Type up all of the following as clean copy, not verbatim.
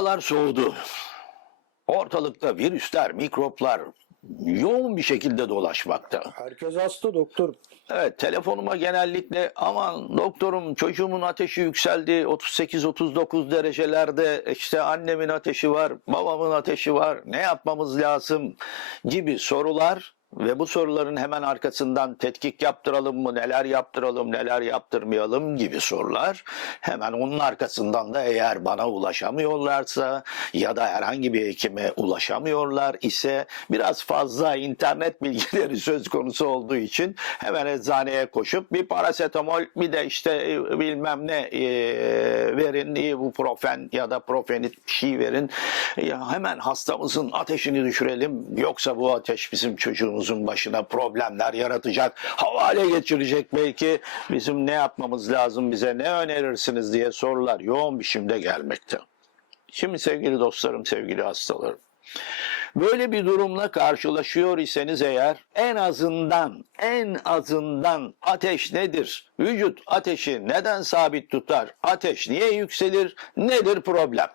Havalar soğudu. Ortalıkta virüsler, mikroplar yoğun bir şekilde dolaşmakta. Herkes hasta doktor. Evet, telefonuma genellikle aman doktorum çocuğumun ateşi yükseldi 38-39 derecelerde, işte annemin ateşi var, babamın ateşi var, ne yapmamız lazım gibi sorular ve bu soruların hemen arkasından tetkik yaptıralım mı, neler yaptıralım, neler yaptırmayalım gibi sorular. Hemen onun arkasından da eğer bana ulaşamıyorlarsa ya da herhangi bir hekime ulaşamıyorlar ise biraz fazla internet bilgileri söz konusu olduğu için hemen eczaneye koşup bir parasetamol bir de işte bilmem ne verin, ibuprofen ya da profenit bir şey verin. Ya hemen hastamızın ateşini düşürelim yoksa bu ateş bizim çocuğumuzun başına problemler yaratacak, havale geçirecek belki. Bizim ne yapmamız lazım, bize ne önerirsiniz diye sorular yoğun biçimde gelmekte. Şimdi sevgili dostlarım, sevgili hastalarım, böyle bir durumla karşılaşıyor iseniz eğer en azından ateş nedir? Vücut ateşi neden sabit tutar? Ateş niye yükselir? Nedir problem?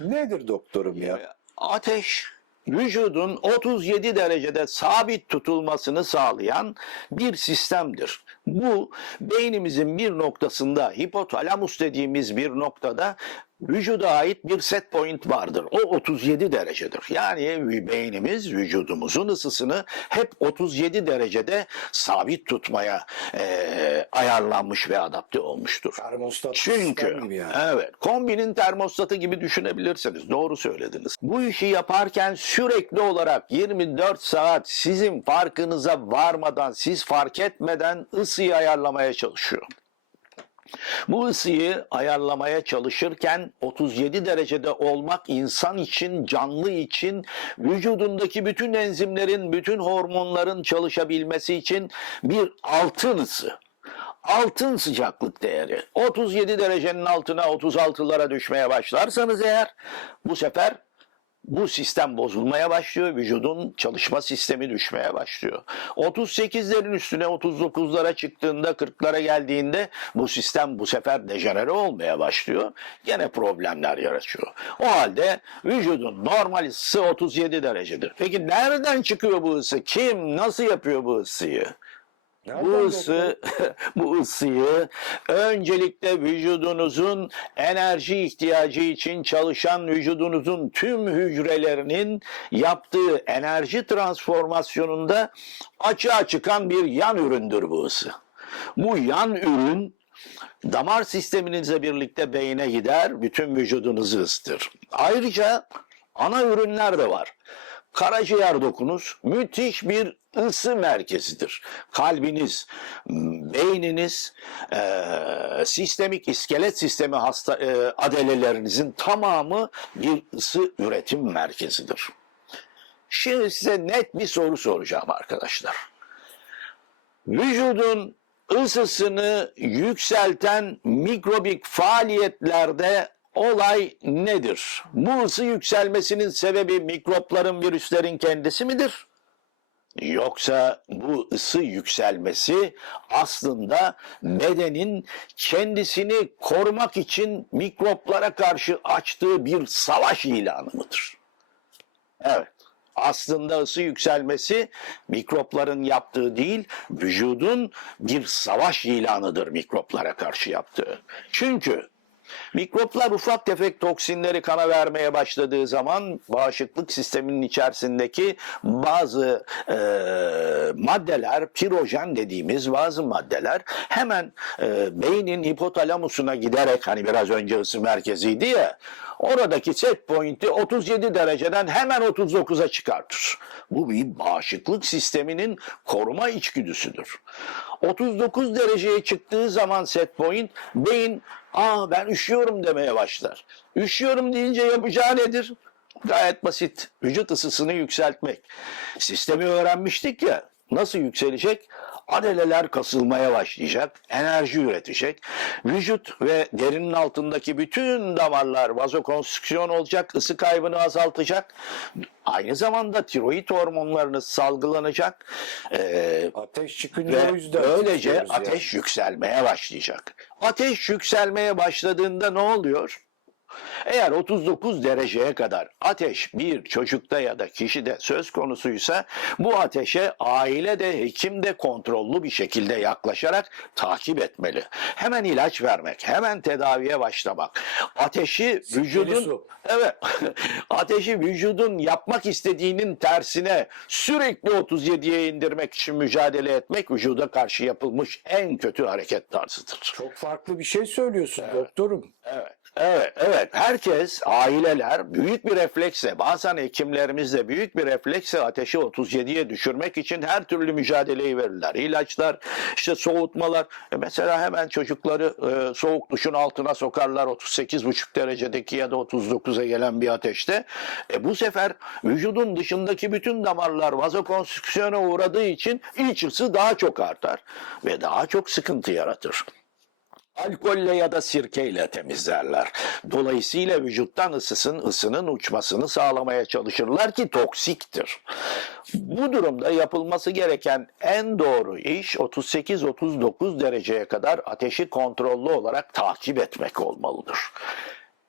Nedir doktorum ya? Ateş vücudun 37 derecede sabit tutulmasını sağlayan bir sistemdir. Bu beynimizin bir noktasında, hipotalamus dediğimiz bir noktada vücuda ait bir set point vardır. O 37 derecedir. Yani beynimiz vücudumuzun ısısını hep 37 derecede sabit tutmaya ayarlanmış ve adapte olmuştur. Termostat Çünkü gibi yani. evet, kombinin termostatı gibi düşünebilirsiniz. Doğru söylediniz. Bu işi yaparken sürekli olarak 24 saat sizin farkınıza varmadan, siz fark etmeden ısıyı ayarlamaya çalışıyor. Bu ısıyı ayarlamaya çalışırken 37 derecede olmak insan için, canlı için, vücudundaki bütün enzimlerin, bütün hormonların çalışabilmesi için bir altın ısı. Altın sıcaklık değeri. 37 derecenin altına 36'lara düşmeye başlarsanız eğer bu sefer bu sistem bozulmaya başlıyor. Vücudun çalışma sistemi düşmeye başlıyor. 38'lerin üstüne 39'lara çıktığında, 40'lara geldiğinde bu sistem bu sefer dejenere olmaya başlıyor. Gene problemler yaratıyor. O halde vücudun normal ısısı 37 derecedir. Peki nereden çıkıyor bu ısı? Kim, nasıl yapıyor bu ısıyı? Bu ısıyı öncelikle vücudunuzun enerji ihtiyacı için çalışan vücudunuzun tüm hücrelerinin yaptığı enerji transformasyonunda açığa çıkan bir yan üründür bu ısı. Bu yan ürün damar sisteminizle birlikte beyne gider, bütün vücudunuzu ısıtır. Ayrıca ana ürünler de var. Karaciğer dokunuz müthiş bir ısı merkezidir. Kalbiniz, beyniniz, sistemik iskelet sistemi adelelerinizin tamamı bir ısı üretim merkezidir. Şimdi size net bir soru soracağım arkadaşlar. Vücudun ısısını yükselten mikrobik faaliyetlerde olay nedir? Bu ısı yükselmesinin sebebi mikropların, virüslerin kendisi midir? Yoksa bu ısı yükselmesi aslında bedenin kendisini korumak için mikroplara karşı açtığı bir savaş ilanı mıdır? Evet. Aslında ısı yükselmesi mikropların yaptığı değil, vücudun bir savaş ilanıdır mikroplara karşı yaptığı. Çünkü mikroplar ufak tefek toksinleri kana vermeye başladığı zaman bağışıklık sisteminin içerisindeki bazı maddeler, pirojen dediğimiz bazı maddeler hemen beynin hipotalamusuna giderek, hani biraz önce ısı merkeziydi ya, oradaki set point'i 37 dereceden hemen 39'a çıkartır. Bu bir bağışıklık sisteminin koruma içgüdüsüdür. 39 dereceye çıktığı zaman set point, beyin ben üşüyorum demeye başlar. Üşüyorum deyince yapacağı nedir? Gayet basit. Vücut ısısını yükseltmek. Sistemi öğrenmiştik ya. Nasıl yükselecek? Adeleler kasılmaya başlayacak, enerji üretecek. Vücut ve derinin altındaki bütün damarlar vazokonstrüksiyon olacak, ısı kaybını azaltacak. Aynı zamanda tiroid hormonlarınız salgılanacak. Ateş çıkınca Ve o yüzden böylece titriyoruz ateş yükselmeye başlayacak. Ateş yükselmeye başladığında ne oluyor? Eğer 39 dereceye kadar ateş bir çocukta ya da kişide söz konusuysa bu ateşe aile de hekim de kontrollü bir şekilde yaklaşarak takip etmeli. Hemen ilaç vermek, hemen tedaviye başlamak. Ateşi vücudun su. evet ateşi vücudun yapmak istediğinin tersine sürekli 37'ye indirmek için mücadele etmek vücuda karşı yapılmış en kötü hareket tarzıdır. Çok farklı bir şey söylüyorsun doktorum. Evet. Herkes, aileler büyük bir refleksle, bazen hekimlerimiz de büyük bir refleksle ateşi 37'ye düşürmek için her türlü mücadeleyi verirler. İlaçlar, işte soğutmalar. Mesela hemen çocukları soğuk duşun altına sokarlar 38,5 derecedeki ya da 39'a gelen bir ateşte. Bu sefer vücudun dışındaki bütün damarlar vazokonstrüksiyona uğradığı için iç ısı daha çok artar ve daha çok sıkıntı yaratır. Alkolle ya da sirkeyle temizlerler. Dolayısıyla vücuttan ısının uçmasını sağlamaya çalışırlar ki toksiktir. Bu durumda yapılması gereken en doğru iş 38-39 dereceye kadar ateşi kontrollü olarak takip etmek olmalıdır.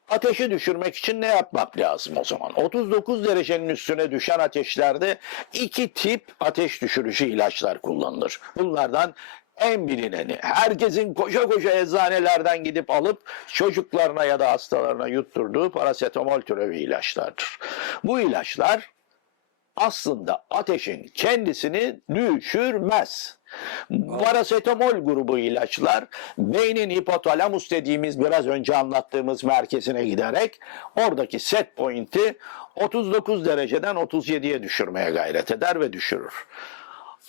Ateşi düşürmek için ne yapmak lazım o zaman? 39 derecenin üstüne düşen ateşlerde iki tip ateş düşürücü ilaçlar kullanılır. Bunlardan en bilineni, herkesin koşa koşa eczanelerden gidip alıp çocuklarına ya da hastalarına yutturduğu parasetamol türevi ilaçlardır. Bu ilaçlar aslında ateşin kendisini düşürmez. Parasetamol grubu ilaçlar beynin hipotalamus dediğimiz biraz önce anlattığımız merkezine giderek oradaki set point'i 39 dereceden 37'ye düşürmeye gayret eder ve düşürür.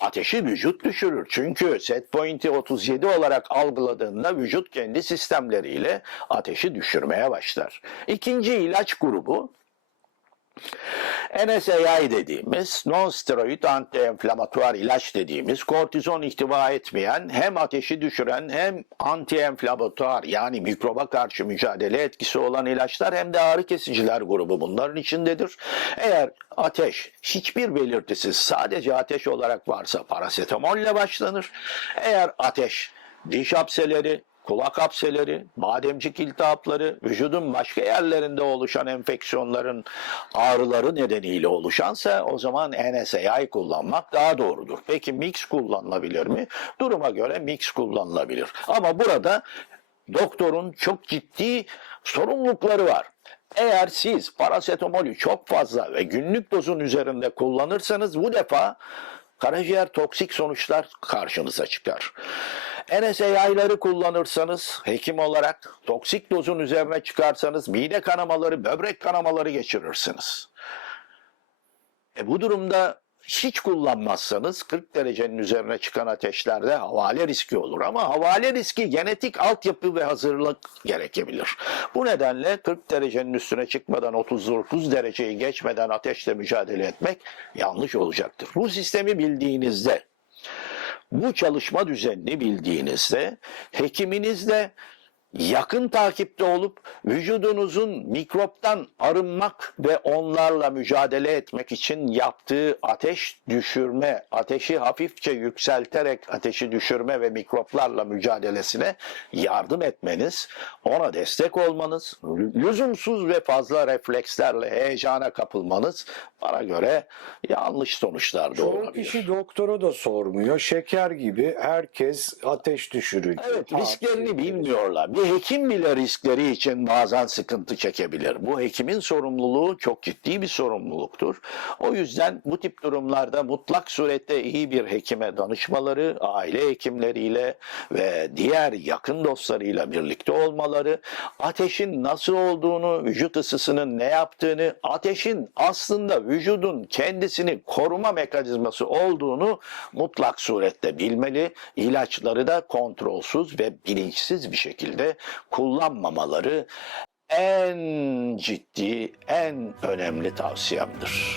Ateşi vücut düşürür. Çünkü set point'i 37 olarak algıladığında vücut kendi sistemleriyle ateşi düşürmeye başlar. İkinci ilaç grubu NSAI dediğimiz non-steroid anti-enflamatuar ilaç dediğimiz kortizon ihtiva etmeyen hem ateşi düşüren hem anti-enflamatuar yani mikroba karşı mücadele etkisi olan ilaçlar hem de ağrı kesiciler grubu bunların içindedir. Eğer ateş hiçbir belirtisiz sadece ateş olarak varsa parasetamolle başlanır. Eğer ateş diş hapseleri, kulak hapseleri, bademcik iltihapları, vücudun başka yerlerinde oluşan enfeksiyonların ağrıları nedeniyle oluşansa o zaman NSAI kullanmak daha doğrudur. Peki mix kullanılabilir mi? Duruma göre mix kullanılabilir. Ama burada doktorun çok ciddi sorumlulukları var. Eğer siz parasetamolü çok fazla ve günlük dozun üzerinde kullanırsanız bu defa karaciğer toksik sonuçlar karşınıza çıkar. NSAI'ları kullanırsanız hekim olarak toksik dozun üzerine çıkarsanız mide kanamaları, böbrek kanamaları geçirirsiniz. Bu durumda hiç kullanmazsanız 40 derecenin üzerine çıkan ateşlerde havale riski olur. Ama havale riski genetik altyapı ve hazırlık gerekebilir. Bu nedenle 40 derecenin üstüne çıkmadan 39 dereceyi geçmeden ateşle mücadele etmek yanlış olacaktır. Bu sistemi bildiğinizde, bu çalışma düzenini bildiğinizde hekiminizle yakın takipte olup vücudunuzun mikroptan arınmak ve onlarla mücadele etmek için yaptığı ateş düşürme, ateşi hafifçe yükselterek ateşi düşürme ve mikroplarla mücadelesine yardım etmeniz, ona destek olmanız, lüzumsuz ve fazla reflekslerle heyecana kapılmanız bana göre yanlış sonuçlar Çoğu doğurabilir. kişi doktora da sormuyor. Şeker gibi herkes ateş düşürücü. Evet, risklerini bilmiyorlar. Bir hekim bile riskleri için bazen sıkıntı çekebilir. Bu hekimin sorumluluğu çok ciddi bir sorumluluktur. O yüzden bu tip durumlarda mutlak surette iyi bir hekime danışmaları, aile hekimleriyle ve diğer yakın dostlarıyla birlikte olmaları, ateşin nasıl olduğunu, vücut ısısının ne yaptığını, ateşin aslında vücudun kendisini koruma mekanizması olduğunu mutlak surette bilmeli. İlaçları da kontrolsüz ve bilinçsiz bir şekilde kullanmamaları en ciddi, en önemli tavsiyemdir.